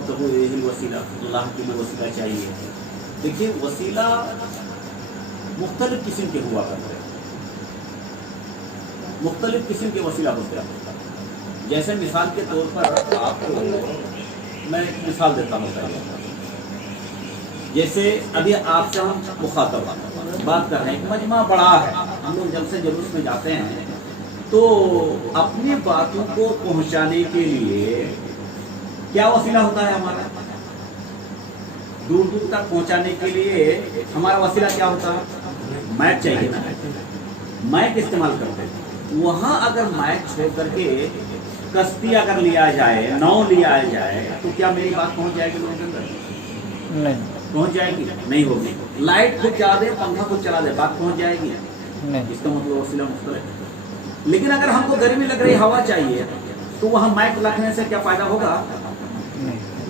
वब्तगू इलैहिल वसीला, अल्लाह के लिए वसीला चाहिए। देखिए वसीला मुख्तलिफ किस्म के हुआ करते हैं, मुख्तलिफ किस्म के वसीला होते हैं। जैसे मिसाल के तौर पर आपको मैं एक मिसाल देता हूँ। जैसे अभी आपसे हम मुखातब बात कर रहे हैं, मजमा बड़ा है, हम लोग जब से जुलूस में जाते हैं तो अपनी बातों को पहुंचाने के लिए क्या वसीला होता है हमारा? दूर दूर तक पहुंचाने के लिए हमारा वसीला क्या होता है? माइक चाहिए ना, माइक इस्तेमाल करते हैं। वहां अगर माइक छोड़ करके कश्ती अगर लिया जाए, नाव लिया जाए, तो क्या मेरी बात पहुंच जाएगी लोगों के अंदर? नहीं पहुंच जाएगी? नहीं होगी। लाइट खुद चला दे, पंखा खुद चला दे, बात पहुंच जाएगी? नहीं। इसका मतलब वसीला मुख्तलिफ है। लेकिन अगर हमको गर्मी लग रही, हवा चाहिए, तो वहां माइक लगने से क्या फायदा होगा?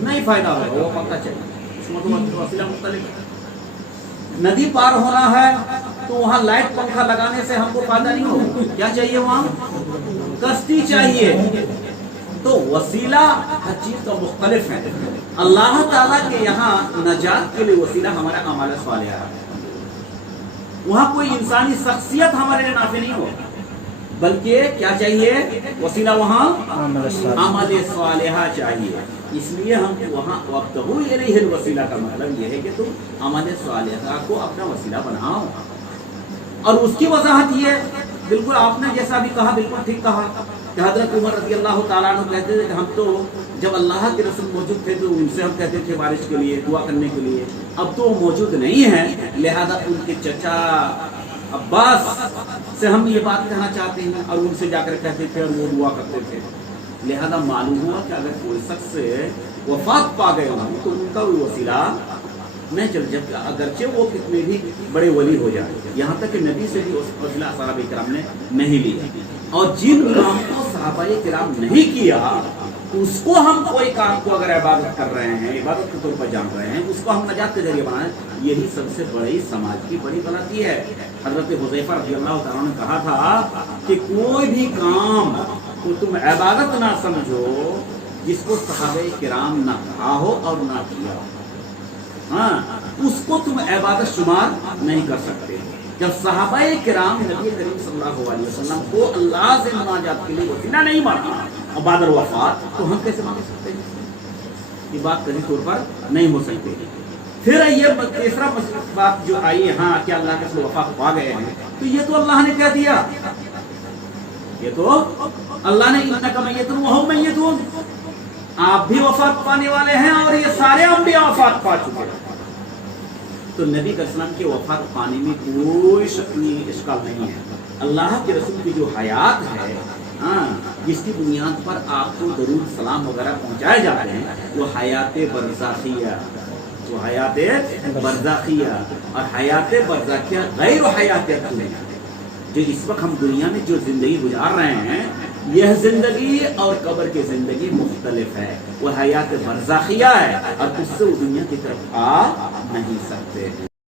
नहीं फायदा होगा, वो पंखा चाहिए। इसका मतलब वसीला मुख्तलिफ है। नदी पार होना है तो वहां लाइट पंखा लगाने से हमको फायदा नहीं होगा। क्या चाहिए? वहां कश्ती चाहिए। तो वसीला हर चीज का मुख्तलिफ है। अल्लाह ताला के यहाँ नजात के लिए वसीला हमारा अमाल सालिहा है। वहां कोई इंसानी शख्सियत हमारे लिए नाफे नहीं होगा, बल्कि क्या चाहिए? वसीला वहां अमल सालिहा चाहिए। इसलिए हम वहां वब्तगू इलैहिल वसीला का मतलब यह है कि तुम अमल सालिहा को अपना वसीला बनाओ। और उसकी वजाहत ये बिल्कुल आपने जैसा भी कहा, बिल्कुल ठीक कहा कि हजरत उमर रज़ी अल्लाह तआला अन्हु कहते थे कि हम तो जब अल्लाह के रसूल मौजूद थे तो उनसे हम कहते थे बारिश के लिए, दुआ करने के लिए। अब तो वो मौजूद नहीं है, लिहाजा उनके चचा अब्बास से हम ये बात कहना चाहते हैं और उनसे जाकर कहते थे और वो दुआ करते थे। लिहाजा मालूम हुआ कि अगर कोई शख्स वफात पा गए हों तो उनका कोई वसीला नहीं चल, जब अगरचे वो कितने भी बड़े वली हो जाए। यहाँ तक कि नबी से भी वसीला सहाबा किराम ने नहीं लिया। और जिन काम को सहाबा किराम नहीं किया उसको हम कोई काम को अगर इबादत कर रहे हैं, इबादत के तौर पर जान रहे हैं, उसको हम नजात के जरिए बनाए, यही सबसे बड़ी समाज की बड़ी गलती है। हजरत हुज़ैफा रज़ियल्लाहु ताला ने कहा था कि कोई भी काम को तुम इबादत ना समझो जिसको सहाबा किराम ना कहा हो और ना किया हो, हाँ, उसको तुम इबादत शुमार नहीं कर सकते। जब सहाबा किराम नबी करीम सल्लल्लाहु अलैहि वसल्लम को अल्लाह से मुनाजात के लिए वसीला नहीं माना और बाद वफात, तो हम कैसे मांग सकते हैं? ये बात कहीं तौर पर नहीं हो सकती। फिर ये तीसरा बात जो आई, हाँ कि अल्लाह के रसूल वफात पा गए हैं, तो ये तो अल्लाह ने कह दिया, ये तो अल्लाह ने इन्नका मय्यतुन व हुम मय्यतून, आप भी वफात पाने वाले हैं और ये सारे अंबिया वफात पा चुके हैं। तो नबी अलैहिस्सलाम के वफात पाने में कोई इश्काल नहीं है। अल्लाह के रसूल की जो हयात है, हाँ, जिसकी बुनियाद पर आपको दरूद सलाम वगैरह पहुंचाए जाते हैं, वो हयात बरज़ाखिया, वो हयात बरज़ाखिया। और हयात बरज़ाखिया गैर हयात दुनिया, जो इस वक्त हम दुनिया में जो जिंदगी गुजार रहे हैं, यह जिंदगी और कब्र की जिंदगी मुख्तलिफ है। वो हयात बरज़ाखिया है और उससे वो दुनिया की तरफ आ नहीं सकते।